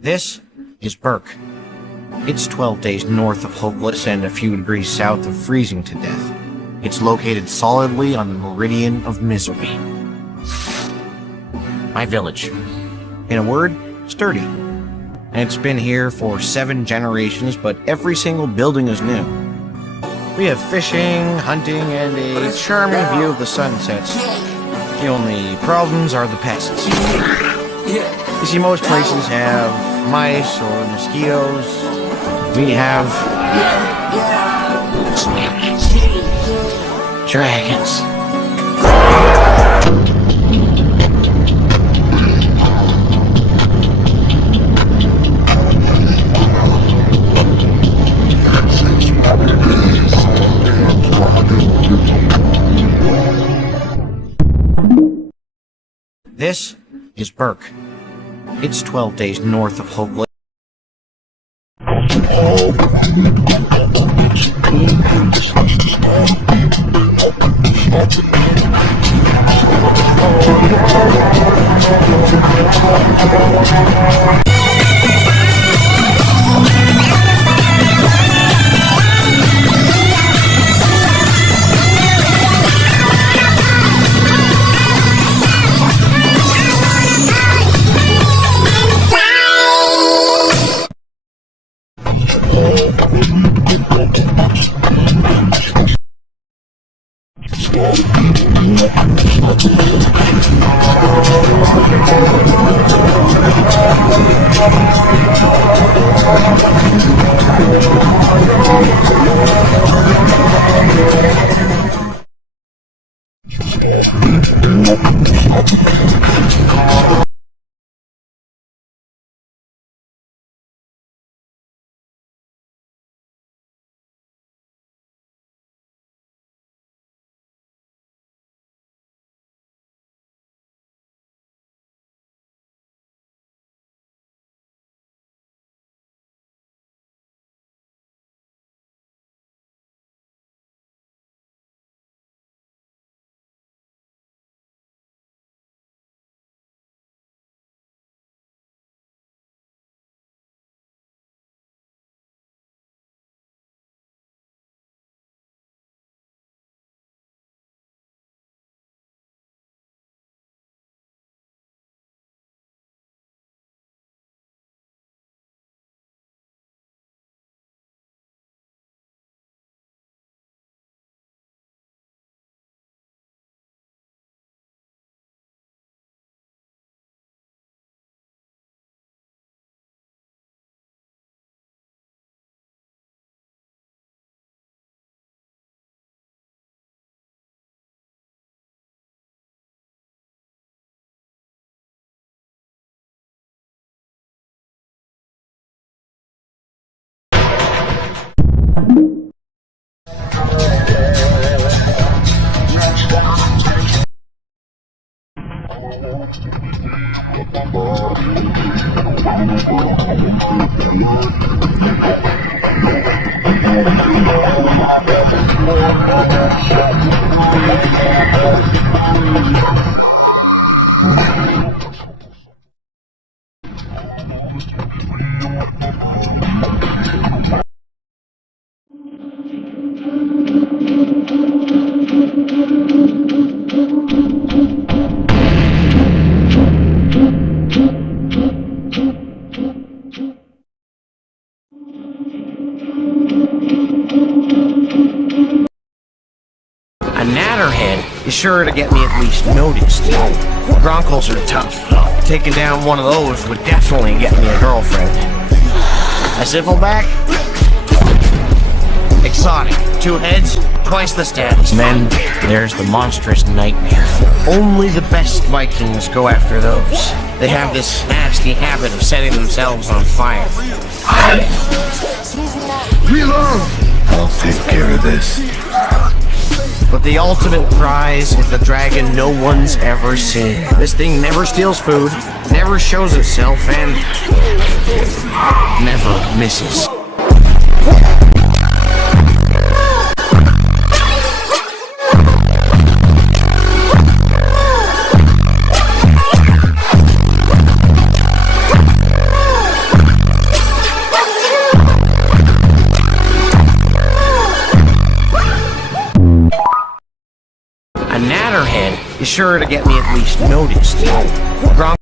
This is Burke. It's 12 days north of hopeless and a few degrees south of freezing to death. It's located solidly on the meridian of misery. My village. In a word, sturdy. And it's been here for 7 generations, but every single building is new. We have fishing, hunting, and a charming view of the sunsets. The only problems are the pests. You see, most places have mice or mosquitoes. We have dragons. This is Burke. It's 12 days north of hopeless. A natterhead is sure to get me at least noticed. Gronkles are tough. Taking down one of those would definitely get me a girlfriend. A zippleback? Exotic. 2 heads, twice the status. And then there's the monstrous nightmare. Only the best Vikings go after those. They have this nasty habit of setting themselves on fire. Reload! I'll take care of this. But the ultimate prize is the dragon no one's ever seen. This thing never steals food, never shows itself, and never misses. is sure to get me at least noticed. Gronk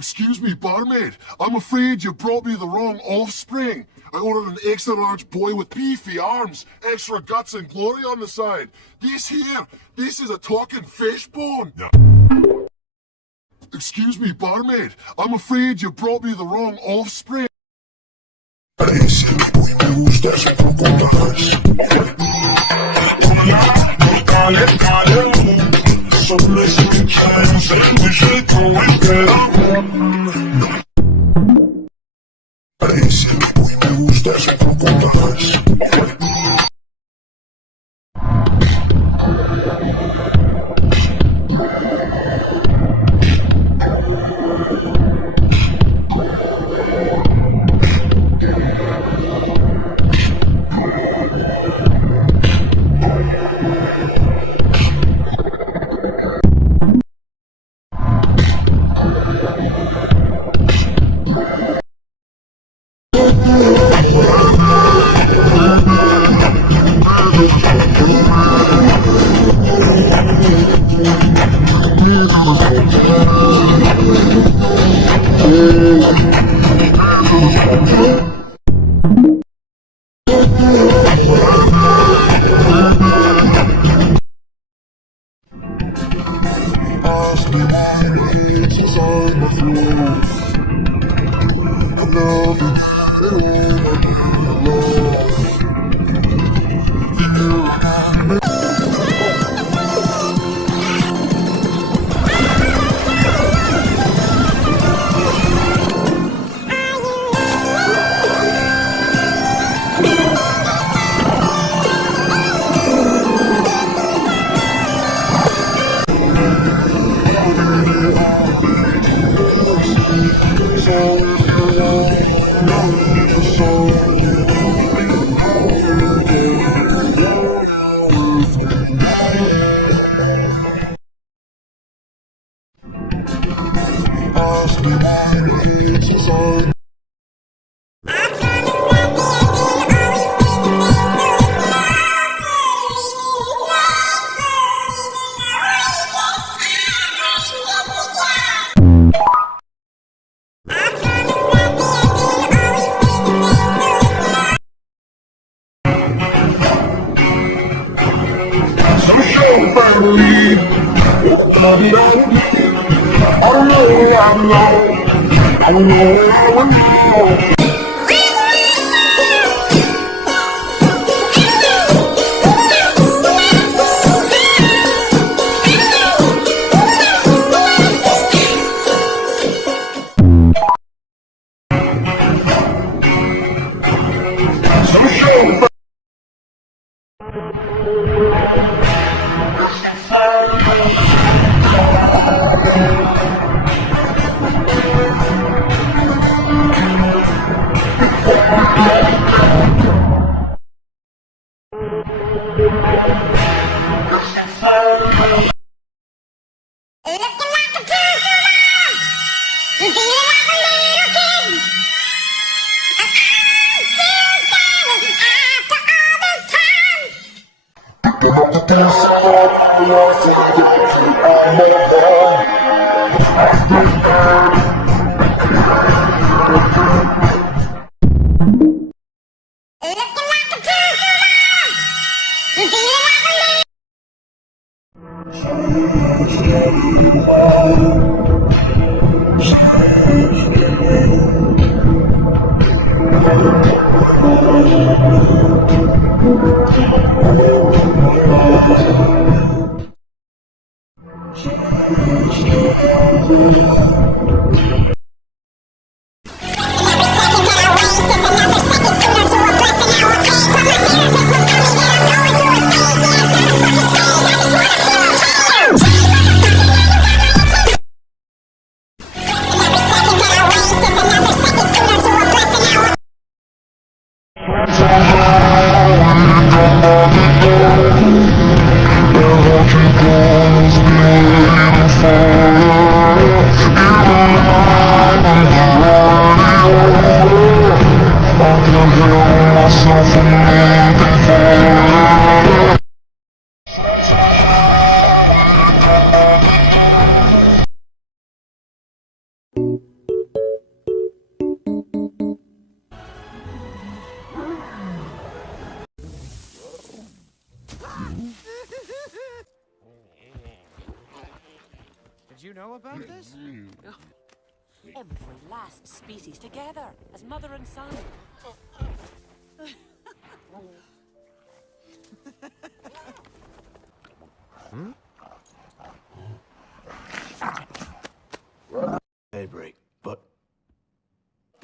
Excuse me, barmaid. I'm afraid you brought me the wrong offspring. I ordered an extra large boy with beefy arms, extra guts and glory on the side. This is a talking fish bone. No. Excuse me, barmaid. I'm afraid you brought me the wrong offspring. Did you know about this? Every last species together as mother and son.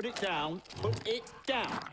Put it down. Put it down.